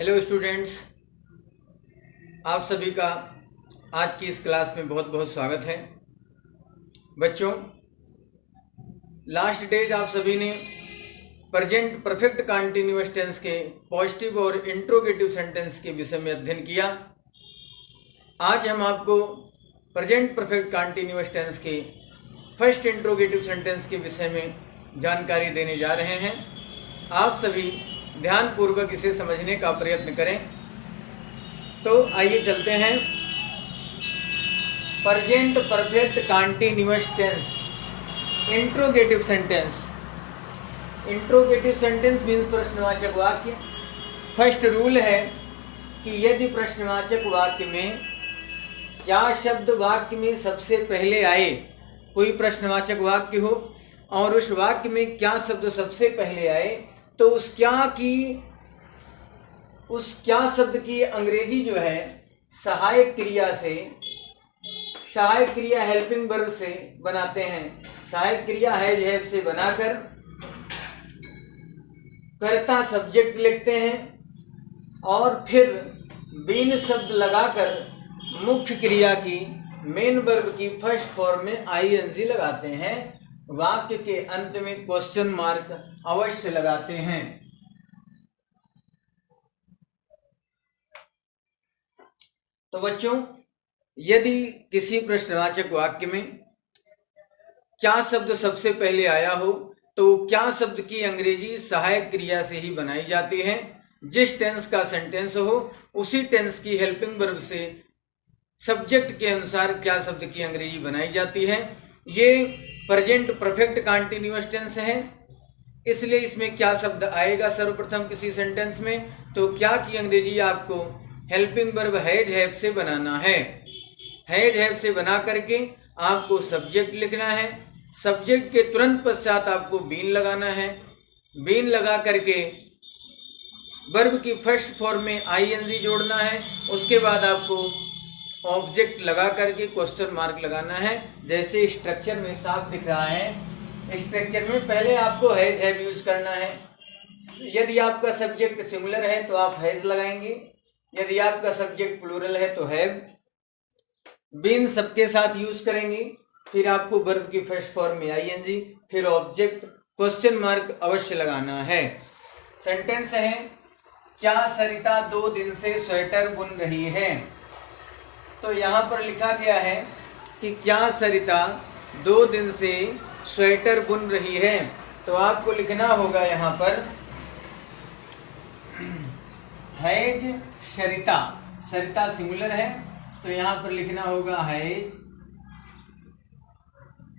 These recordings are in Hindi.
हेलो स्टूडेंट्स, आप सभी का आज की इस क्लास में बहुत बहुत स्वागत है। बच्चों, लास्ट डेज आप सभी ने प्रेजेंट परफेक्ट कंटीन्यूअस टेंस के पॉजिटिव और इंट्रोगेटिव सेंटेंस के विषय में अध्ययन किया। आज हम आपको प्रेजेंट परफेक्ट कंटीन्यूअस टेंस के फर्स्ट इंट्रोगेटिव सेंटेंस के विषय में जानकारी देने जा रहे हैं। आप सभी ध्यानपूर्वक इसे समझने का प्रयत्न करें। तो आइए चलते हैं। Present perfect continuous tense interrogative sentence. Interrogative sentence means प्रश्नवाचक वाक्य। फर्स्ट रूल है कि यदि प्रश्नवाचक वाक्य में क्या शब्द वाक्य में सबसे पहले आए, कोई प्रश्नवाचक वाक्य हो और उस वाक्य में क्या शब्द सबसे पहले आए, तो उस क्या शब्द की अंग्रेजी जो है सहायक क्रिया हेल्पिंग वर्ब से बनाते हैं। सहायक क्रिया हैव से बनाकर कर्ता सब्जेक्ट लिखते हैं और फिर बीन शब्द लगाकर मुख्य क्रिया की मेन वर्ब की फर्स्ट फॉर्म में आईएनजी लगाते हैं। वाक्य के अंत में क्वेश्चन मार्क अवश्य लगाते हैं। तो बच्चों, यदि किसी प्रश्नवाचक वाक्य में क्या शब्द सबसे पहले आया हो तो क्या शब्द की अंग्रेजी सहायक क्रिया से ही बनाई जाती है। जिस टेंस का सेंटेंस हो उसी टेंस की हेल्पिंग वर्ब से सब्जेक्ट के अनुसार क्या शब्द की अंग्रेजी बनाई जाती है। ये प्रेजेंट परफेक्ट कंटीन्यूअस टेंस है, इसलिए इसमें क्या शब्द आएगा सर्वप्रथम किसी सेंटेंस में, तो क्या की अंग्रेजी आपको हेल्पिंग वर्ब हैव से बनाना है। हैव से बना करके आपको सब्जेक्ट लिखना है। सब्जेक्ट के तुरंत पश्चात आपको बीन लगाना है। बीन लगा करके वर्ब की फर्स्ट फॉर्म में आईएनजी जोड़ना है। उसके बाद आपको ऑब्जेक्ट लगा करके क्वेश्चन मार्क लगाना है। जैसे स्ट्रक्चर में साफ दिख रहा है, स्ट्रक्चर में पहले आपको हैव यूज करना है। यदि आपका सब्जेक्ट सिंगुलर है तो आप हैज लगाएंगे, यदि आपका सब्जेक्ट प्लूरल है तो हैव। बीन सबके साथ यूज करेंगे, फिर आपको वर्ब की फर्स्ट फॉर्म में आईएनजी, फिर ऑब्जेक्ट, क्वेश्चन मार्क अवश्य लगाना है। सेंटेंस है, क्या सरिता 2 दिन से स्वेटर बुन रही है। तो यहाँ पर लिखा गया है कि क्या सरिता 2 दिन से स्वेटर बुन रही है। तो आपको लिखना होगा यहाँ पर हैज सरिता, सरिता सिंगुलर है तो यहाँ पर लिखना होगा हैज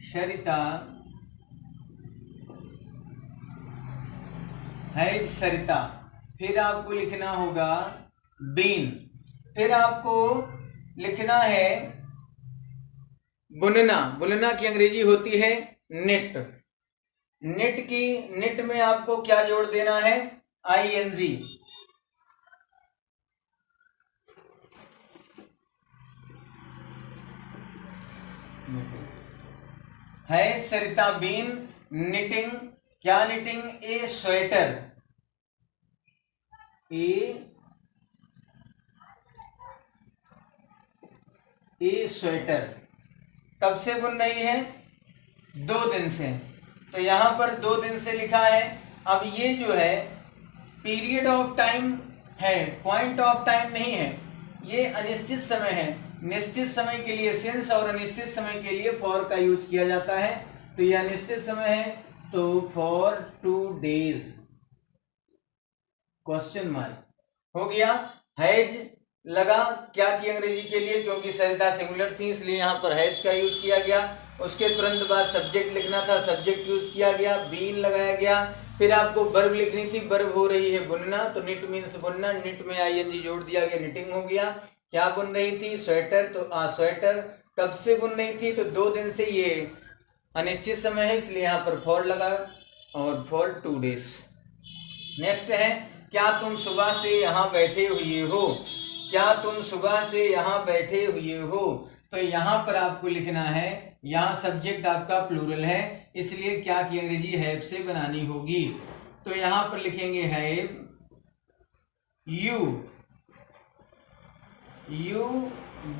सरिता, हैज सरिता। फिर आपको लिखना होगा बीन। फिर आपको लिखना है बुनना। बुनना की अंग्रेजी होती है नेट। नेट में आपको क्या जोड़ देना है, आईएनजी। है सरिता बीन निटिंग, क्या निटिंग, ए स्वेटर, ए स्वेटर। कब से बुन रही है, 2 दिन से। तो यहां पर 2 दिन से लिखा है। अब ये जो है पीरियड ऑफ टाइम है, पॉइंट ऑफ टाइम नहीं है, ये अनिश्चित समय है। निश्चित समय के लिए सिंस और अनिश्चित समय के लिए फॉर का यूज किया जाता है। तो यह अनिश्चित समय है तो फॉर 2 days क्वेश्चन मार्क हो गया। हैज लगा क्या की अंग्रेजी के लिए, क्योंकि सरिता सिंगुलर थी इसलिए यहाँ पर हैज का यूज किया गया। उसके तुरंत बाद सब्जेक्ट लिखना था, सब्जेक्ट यूज किया गया, बीन लगाया गया। फिर आपको वर्ब लिखनी थी, वर्ब हो रही है बुनना, तो निट मीन्स बुनना, निट में आईएनजी जोड़ दिया गया, निटिंग हो गया। क्या बुन रही थी, स्वेटर, तो स्वेटर कब से बुन रही थी, तो 2 दिन से। ये अनिश्चित समय है इसलिए यहाँ पर फॉर लगा और फॉर 2 days। नेक्स्ट है, क्या तुम सुबह से यहाँ बैठे हुए हो। क्या तुम सुबह से यहाँ बैठे हुए हो, तो यहाँ पर आपको लिखना है, यहाँ सब्जेक्ट आपका प्लूरल है इसलिए क्या की अंग्रेजी हैव से बनानी होगी। तो यहाँ पर लिखेंगे have you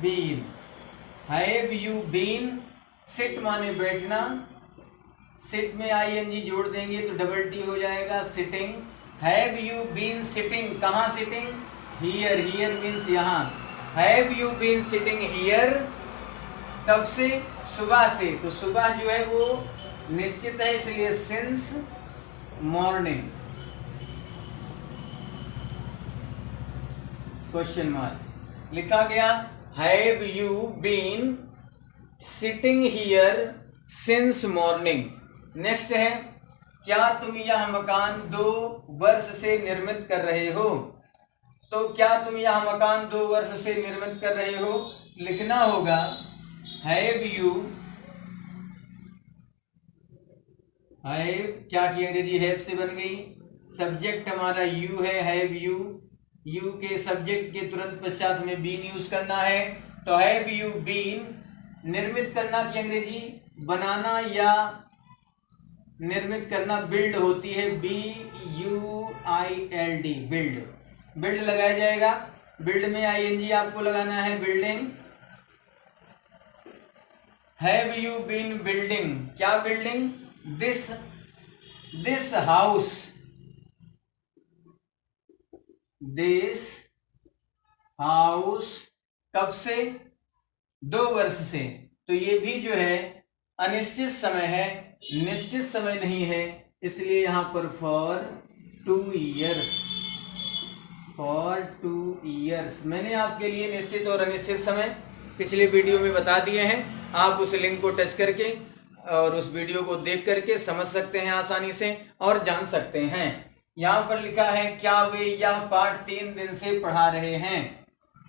been, have you been, sit माने बैठना, सिट में आईएनजी जोड़ देंगे तो डबल टी हो जाएगा sitting. Have you been sitting, कहाँ सिटिंग, हियर, हियर मीन्स यहाँ, have you been sitting here, कब से, सुबह से, तो सुबह जो है वो निश्चित है इसलिए सिंस मॉर्निंग, क्वेश्चन मार्क लिखा गया। Have you been sitting here since morning. Next है, क्या तुम यह मकान 2 वर्ष से निर्मित कर रहे हो, तो क्या तुम यह मकान 2 वर्ष से निर्मित कर रहे हो, लिखना होगा हैव यू, हैव क्या की अंग्रेजी हैव से बन गई, सब्जेक्ट हमारा यू है, हैव यू, यू के सब्जेक्ट के तुरंत पश्चात में बीन यूज करना है, तो हैव यू बीन, निर्मित करना की अंग्रेजी बनाना या निर्मित करना बिल्ड होती है, BUILD, बिल्ड, बिल्ड लगाया जाएगा, बिल्ड में ING आपको लगाना है, building. Have you been building, क्या building, this house, this house, कब से, 2 वर्ष से, तो ये भी जो है अनिश्चित समय है, निश्चित समय नहीं है, इसलिए यहां पर फॉर 2 इयर्स, फॉर 2 इयर्स। मैंने आपके लिए निश्चित और अनिश्चित समय पिछले वीडियो में बता दिए हैं, आप उस लिंक को टच करके और उस वीडियो को देख करके समझ सकते हैं आसानी से और जान सकते हैं। यहाँ पर लिखा है क्या वे यह पाठ 3 दिन से पढ़ा रहे हैं,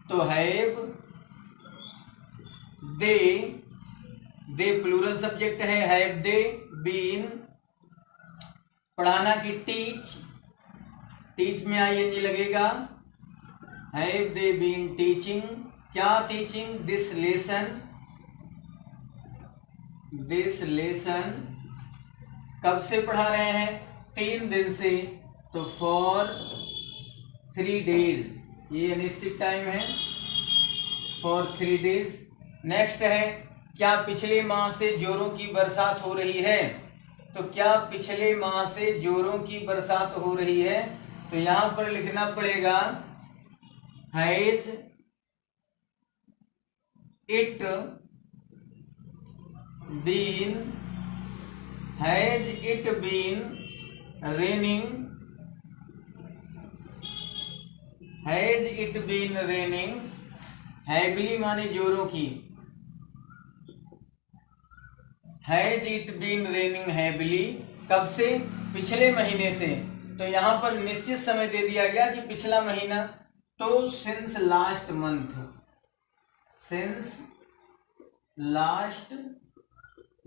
तो हैव दे प्लूरल सब्जेक्ट है, हैव दे बीन, पढ़ाना की टीच में ING लगेगा, हैव दे बीन टीचिंग, क्या टीचिंग, दिस लेसन, कब से पढ़ा रहे हैं, 3 दिन से, तो फॉर 3 डेज, ये अनिश्चित टाइम है, फॉर 3 डेज। नेक्स्ट है, क्या पिछले माह से जोरों की बरसात हो रही है, तो क्या पिछले माह से जोरों की बरसात हो रही है, तो यहां पर लिखना पड़ेगा has it been raining, has it been raining, heavily माने जोरों की, has it been raining heavily, कब से, पिछले महीने से, तो यहां पर निश्चित समय दे दिया गया कि पिछला महीना, तो since last month, since last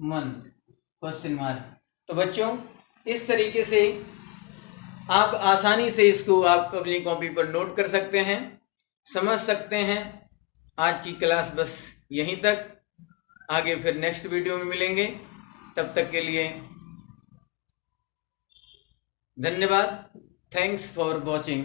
month, question mark. तो बच्चों इस तरीके से आप आसानी से इसको आप अपनी कॉपी पर नोट कर सकते हैं, समझ सकते हैं। आज की क्लास बस यहीं तक, आगे फिर नेक्स्ट वीडियो में मिलेंगे, तब तक के लिए धन्यवाद, थैंक्स फॉर वॉचिंग।